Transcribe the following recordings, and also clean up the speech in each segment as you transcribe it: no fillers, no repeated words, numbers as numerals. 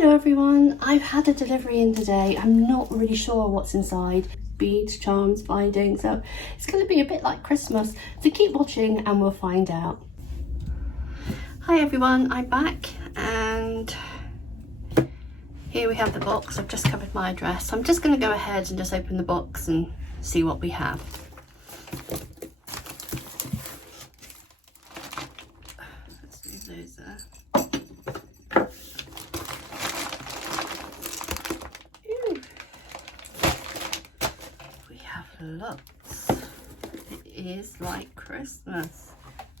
Hello everyone, I've had a delivery in today. I'm not really sure what's inside. Beads, charms, binding, so it's going to be a bit like Christmas. So keep watching and we'll find out. Hi everyone, I'm back and here we have the box. I've just covered my address. So I'm just going to go ahead and just open the box and see what we have. Let's move those there. Lots. It is like Christmas.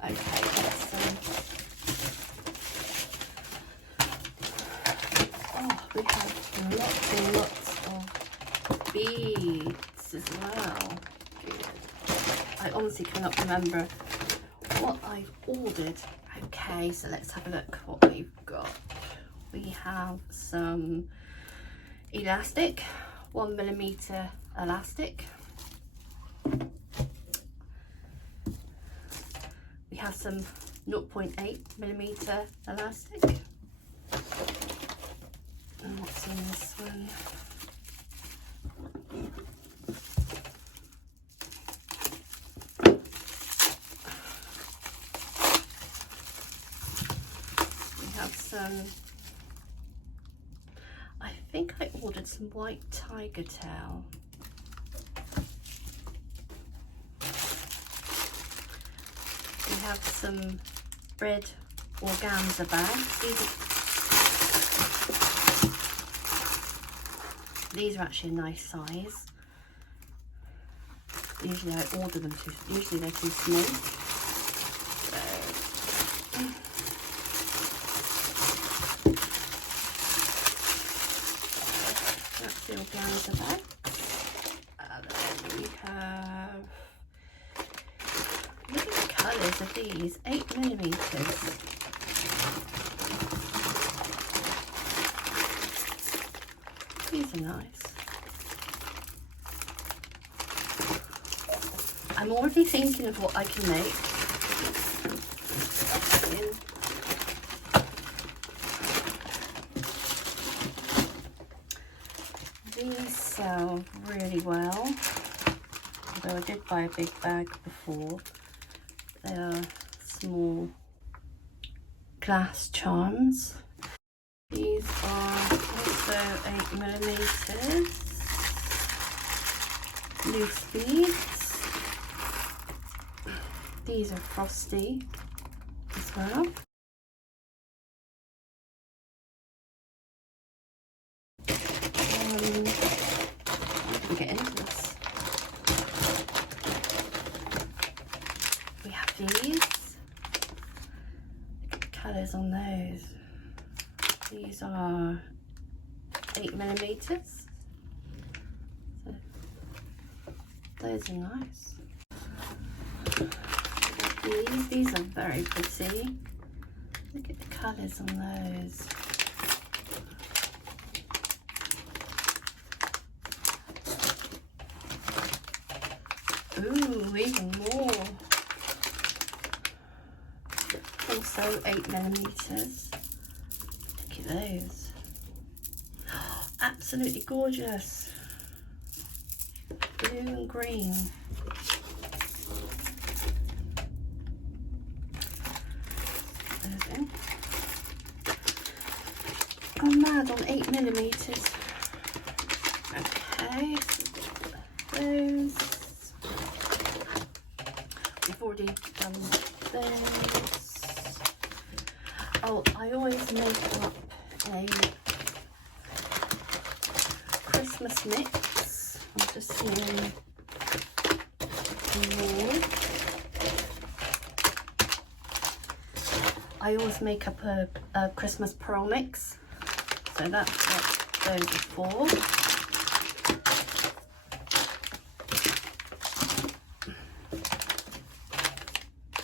Okay, let's oh, we have lots and lots of beads as well. Good. I honestly cannot remember what I've ordered. Okay, so let's have a look what we've got. We have some elastic, 1mm elastic. We have some 0.8mm elastic. And what's in this one? We have some, I think I ordered some white tiger tail. We have some red organza bags. These are actually a nice size. Usually I order them usually they're too small. So, that's the organza bag. And then we have, look at the colours of these, 8mm. These are nice. I'm already thinking of what I can make. These sell really well. Although I did buy a big bag before. They are small glass charms. These are also 8mm loose beads. These are frosty as well. How do we get into this? We have these. Look at the colours on those. These are 8mm. So those are nice. These are very pretty. Look at the colours on those. Ooh, even more. Also 8mm. Look at those. Absolutely gorgeous. Blue and green. Those in. Gone mad on 8mm. Okay, so those. We've already done those. Oh, I always make up a Christmas mix. I'm just seeing more. I always make up a Christmas pearl mix. So that's what those are for.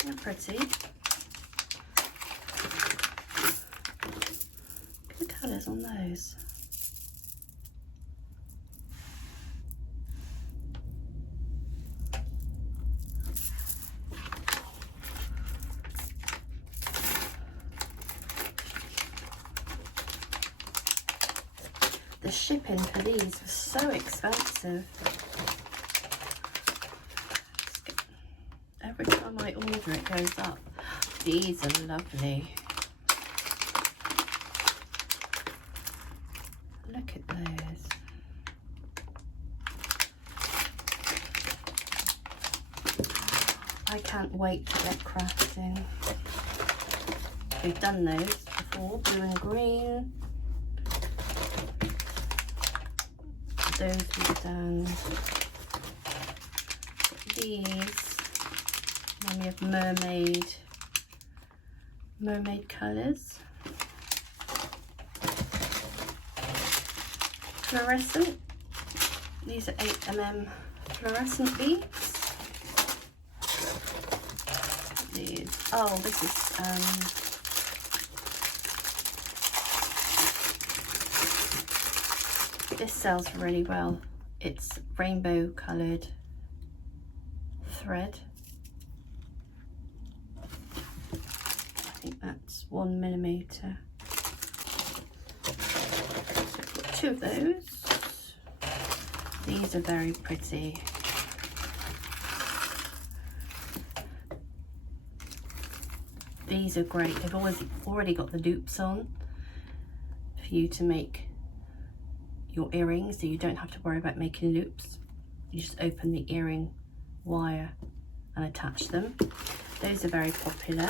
They're pretty. Look at the colours on those. the shipping for these was so expensive. Every time I order it goes up. These are lovely. Look at those. I can't wait to get crafting. We've done those before, blue and green. Those we've done. These, remind me of mermaid colours. Fluorescent. These are 8mm fluorescent beads. These, oh, this is this sells really well. It's rainbow coloured thread. I think that's 1mm. So I've got 2 of those. These are very pretty. These are great. They've already got the loops on for you to make your earrings, so you don't have to worry about making loops. You just open the earring wire and attach them. Those are very popular.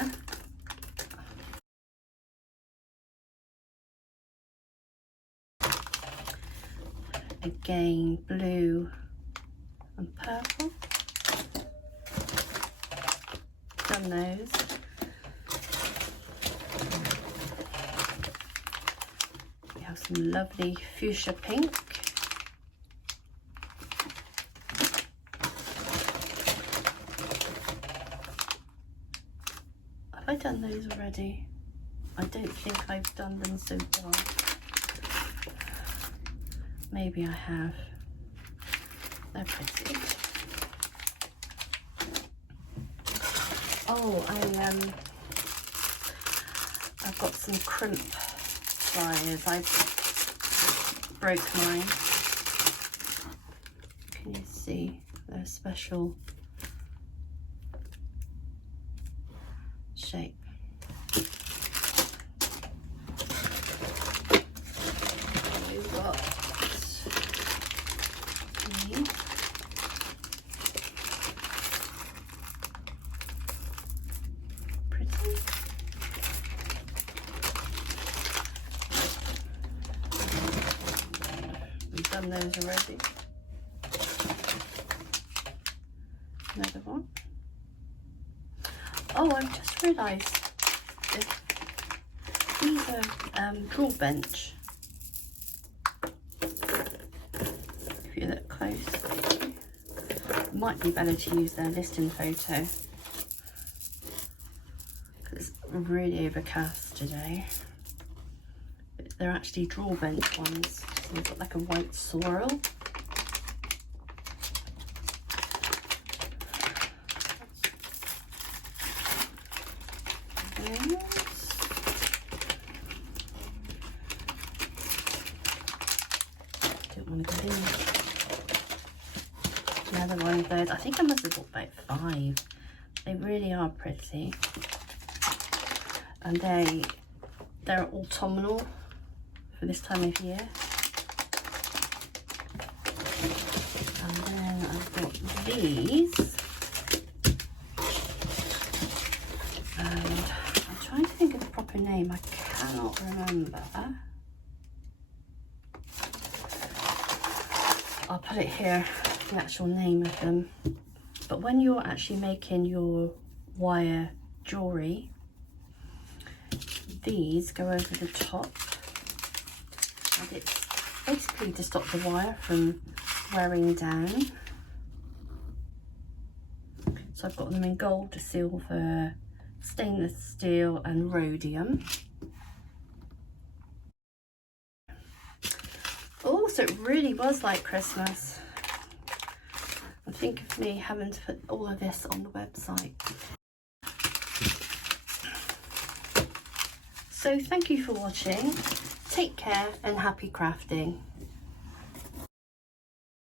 Again, blue and purple. Done those. We have some lovely fuchsia pink. Have I done those already? I don't think I've done them so far. Maybe I have. They're pretty. Oh, I've got some crimp pliers. I broke mine. Can you see? They're a special shape. We've got these. Pretty. We've done those already. Another one. Oh, I've just realised these are drawer bench. If you look closely, it might be better to use their listing photo because it's really overcast today. But they're actually drawer bench ones, so they've got like a white swirl. Don't want to go in. Another one of those. I think I must have bought about 5. They really are pretty, and they're autumnal for this time of year. And then I've got these. And I'm trying to think of the proper name. I cannot remember. I'll put it here, the actual name of them. But when you're actually making your wire jewellery, these go over the top. And it's basically to stop the wire from wearing down. So I've got them in gold, silver, stainless steel and rhodium. Oh, so it really was like Christmas. And think of me having to put all of this on the website. So thank you for watching. Take care and happy crafting.